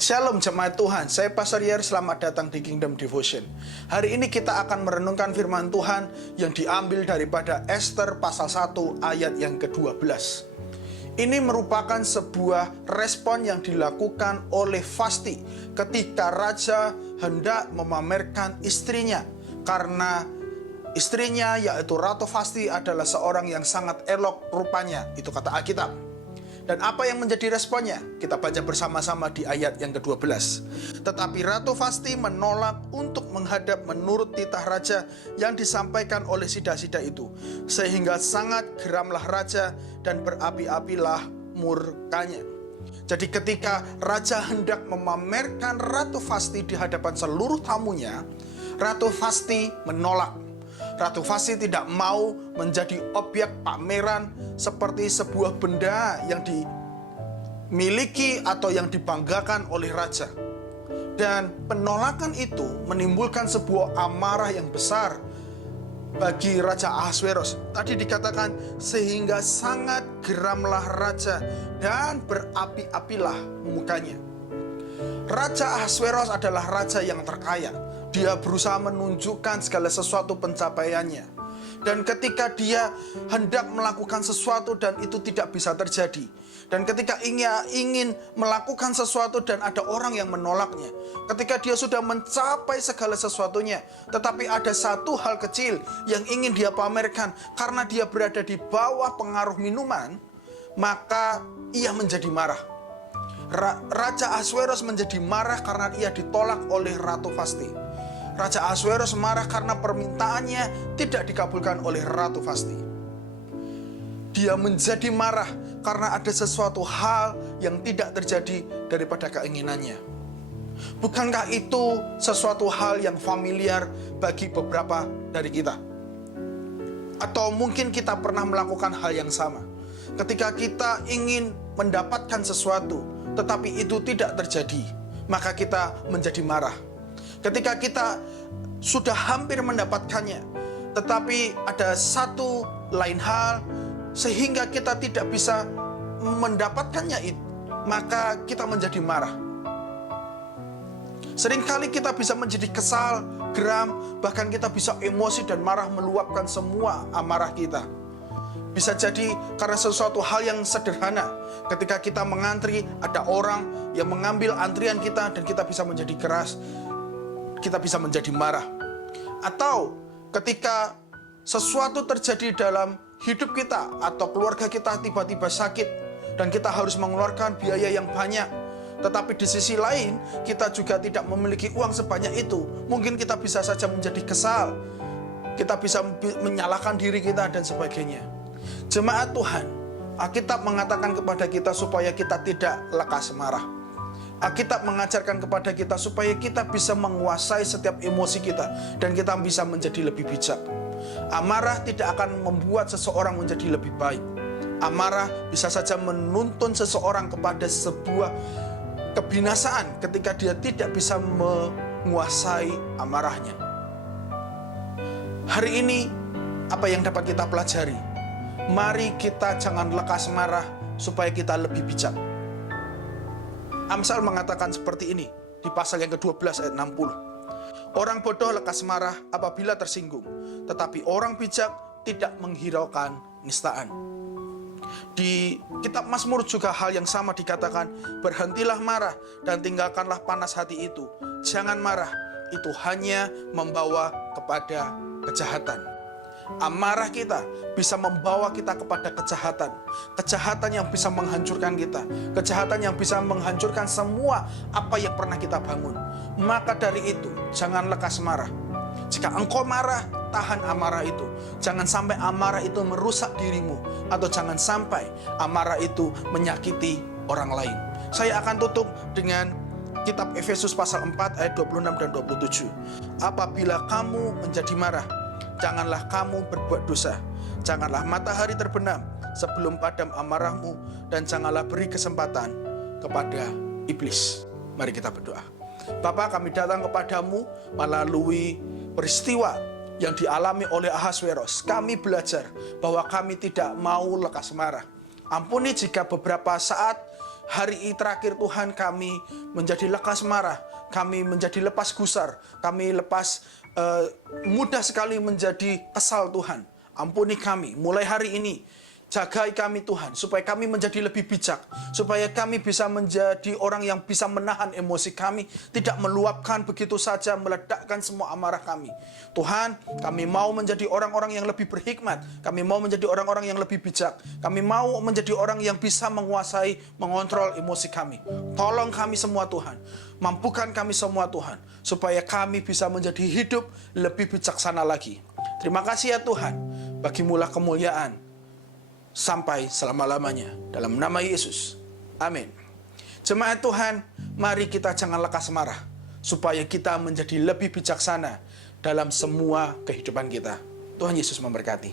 Shalom jemaat Tuhan, saya Pastor Yer, selamat datang di Kingdom Devotion. Hari ini kita akan merenungkan firman Tuhan yang diambil daripada Ester pasal 1 ayat yang ke-12. Ini merupakan sebuah respon yang dilakukan oleh Vasti ketika raja hendak memamerkan istrinya. Karena istrinya yaitu Ratu Vasti adalah seorang yang sangat elok rupanya, itu kata Alkitab. Dan apa yang menjadi responnya? Kita baca bersama-sama di ayat yang ke-12. Tetapi Ratu Vasti menolak untuk menghadap menurut titah raja yang disampaikan oleh sida-sida itu. Sehingga sangat geramlah raja dan berapi-apilah murkanya. Jadi ketika raja hendak memamerkan Ratu Vasti di hadapan seluruh tamunya, Ratu Vasti menolak. Ratu Vasti tidak mau menjadi objek pameran seperti sebuah benda yang dimiliki atau yang dibanggakan oleh raja. Dan penolakan itu menimbulkan sebuah amarah yang besar bagi Raja Ahasveros. Tadi dikatakan sehingga sangat geramlah raja dan berapi-apilah mukanya. Raja Ahasveros adalah raja yang terkaya. Dia berusaha menunjukkan segala sesuatu pencapaiannya. Dan ketika dia hendak melakukan sesuatu dan itu tidak bisa terjadi. Dan ketika ingin melakukan sesuatu dan ada orang yang menolaknya. Ketika dia sudah mencapai segala sesuatunya, tetapi ada satu hal kecil yang ingin dia pamerkan karena dia berada di bawah pengaruh minuman, maka ia menjadi marah. Raja Ahasveros menjadi marah karena ia ditolak oleh Ratu Vasti. Raja Ahasveros marah karena permintaannya tidak dikabulkan oleh Ratu Vasti. Dia menjadi marah karena ada sesuatu hal yang tidak terjadi daripada keinginannya. Bukankah itu sesuatu hal yang familiar bagi beberapa dari kita? Atau mungkin kita pernah melakukan hal yang sama. Ketika kita ingin mendapatkan sesuatu, tetapi itu tidak terjadi, maka kita menjadi marah. Ketika kita sudah hampir mendapatkannya, tetapi ada satu lain hal sehingga kita tidak bisa mendapatkannya, maka kita menjadi marah. Seringkali kita bisa menjadi kesal, geram, bahkan kita bisa emosi dan marah meluapkan semua amarah kita. Bisa jadi karena sesuatu hal yang sederhana. Ketika kita mengantri, ada orang yang mengambil antrian kita dan kita bisa menjadi keras. Kita bisa menjadi marah. Atau ketika sesuatu terjadi dalam hidup kita atau keluarga kita tiba-tiba sakit dan kita harus mengeluarkan biaya yang banyak, tetapi di sisi lain kita juga tidak memiliki uang sebanyak itu. Mungkin kita bisa saja menjadi kesal, kita bisa menyalahkan diri kita dan sebagainya. Jemaat Tuhan, Alkitab mengatakan kepada kita supaya kita tidak lekas marah. Alkitab mengajarkan kepada kita supaya kita bisa menguasai setiap emosi kita dan kita bisa menjadi lebih bijak. Amarah tidak akan membuat seseorang menjadi lebih baik. Amarah bisa saja menuntun seseorang kepada sebuah kebinasaan ketika dia tidak bisa menguasai amarahnya. Hari ini apa yang dapat kita pelajari? Mari kita jangan lekas marah supaya kita lebih bijak. Amsal mengatakan seperti ini di pasal yang ke-12 ayat 60. Orang bodoh lekas marah apabila tersinggung, tetapi orang bijak tidak menghiraukan nistaan. Di kitab Mazmur juga hal yang sama dikatakan, berhentilah marah dan tinggalkanlah panas hati itu. Jangan marah, itu hanya membawa kepada kejahatan. Amarah kita bisa membawa kita kepada kejahatan. Kejahatan yang bisa menghancurkan kita. Kejahatan yang bisa menghancurkan semua apa yang pernah kita bangun. Maka dari itu, jangan lekas marah. Jika engkau marah, tahan amarah itu. Jangan sampai amarah itu merusak dirimu. Atau jangan sampai amarah itu menyakiti orang lain. Saya akan tutup dengan kitab Efesus pasal 4 ayat 26 dan 27. Apabila kamu menjadi marah, janganlah kamu berbuat dosa. Janganlah matahari terbenam sebelum padam amarahmu, dan janganlah beri kesempatan kepada iblis. Mari kita berdoa. Bapa, kami datang kepadamu melalui peristiwa yang dialami oleh Ahasveros. Kami belajar bahwa kami tidak mau lekas marah. Ampuni jika beberapa saat hari terakhir Tuhan kami menjadi lekas marah, kami menjadi lepas gusar, kami mudah sekali menjadi kesal Tuhan. Ampuni kami mulai hari ini. Jagai kami Tuhan, supaya kami menjadi lebih bijak, supaya kami bisa menjadi orang yang bisa menahan emosi kami, tidak meluapkan begitu saja, meledakkan semua amarah kami. Tuhan, kami mau menjadi orang-orang yang lebih berhikmat, kami mau menjadi orang-orang yang lebih bijak, kami mau menjadi orang yang bisa menguasai, mengontrol emosi kami. Tolong kami semua Tuhan, mampukan kami semua Tuhan, supaya kami bisa menjadi hidup lebih bijaksana lagi. Terima kasih ya Tuhan, bagimulah kemuliaan sampai selama-lamanya. Dalam nama Yesus. Amin. Jemaat Tuhan, mari kita jangan lekas marah, supaya kita menjadi lebih bijaksana dalam semua kehidupan kita. Tuhan Yesus memberkati.